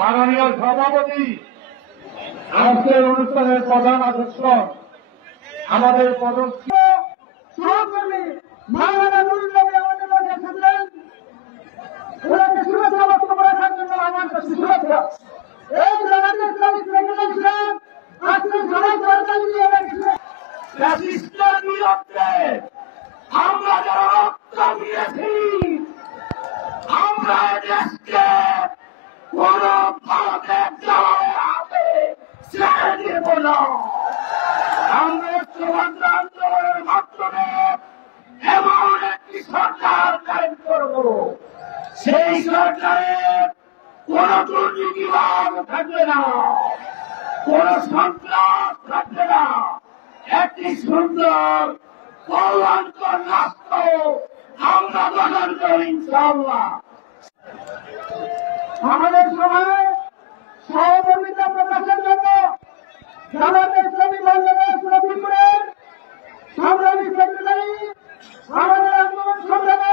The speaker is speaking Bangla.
মাননীয় সভাপতি, আজকের অনুষ্ঠানের প্রধান আকর্ষণ আমাদের সহকর্মী মাওলানা নুরুল নবী আমাদের মাঝে এসেছিলেন। ওনাকে শুভেচ্ছা বক্তব্য রাখার জন্য আমার কাছে শুভেচ্ছা। এই জানাতে ইসলামিক রেগুলেশন আজকে সবাই সরকারি নিয়ে রেখেছে। ফ্যাসিস্টের বিরুদ্ধে আমরা যারা রক্ত দিয়েছি, আমরা দেশকে কোন ভারতের জলের হাতে ছেড়ে দিব না। আমরা চূড়ান্ত আন্দোলনের মাধ্যমে এমন একটি সরকার কায়েম করব, সেই সরকারের কোন দুর্নীতিবাদ থাকবে না, কোন সন্ত্রাস থাকবে না, একটি সুন্দর কল্যাণকর রাষ্ট্র আমরা গঠন করব ইনশাআল্লাহ। আমাদের সভায় সহমর্মিতা প্রকাশের জন্য জামাতে ইসলামী বাংলাদেশ রবিপুরের সংগ্রামী সেক্রেটারি, আমাদের আন্দোলন সংগ্রামের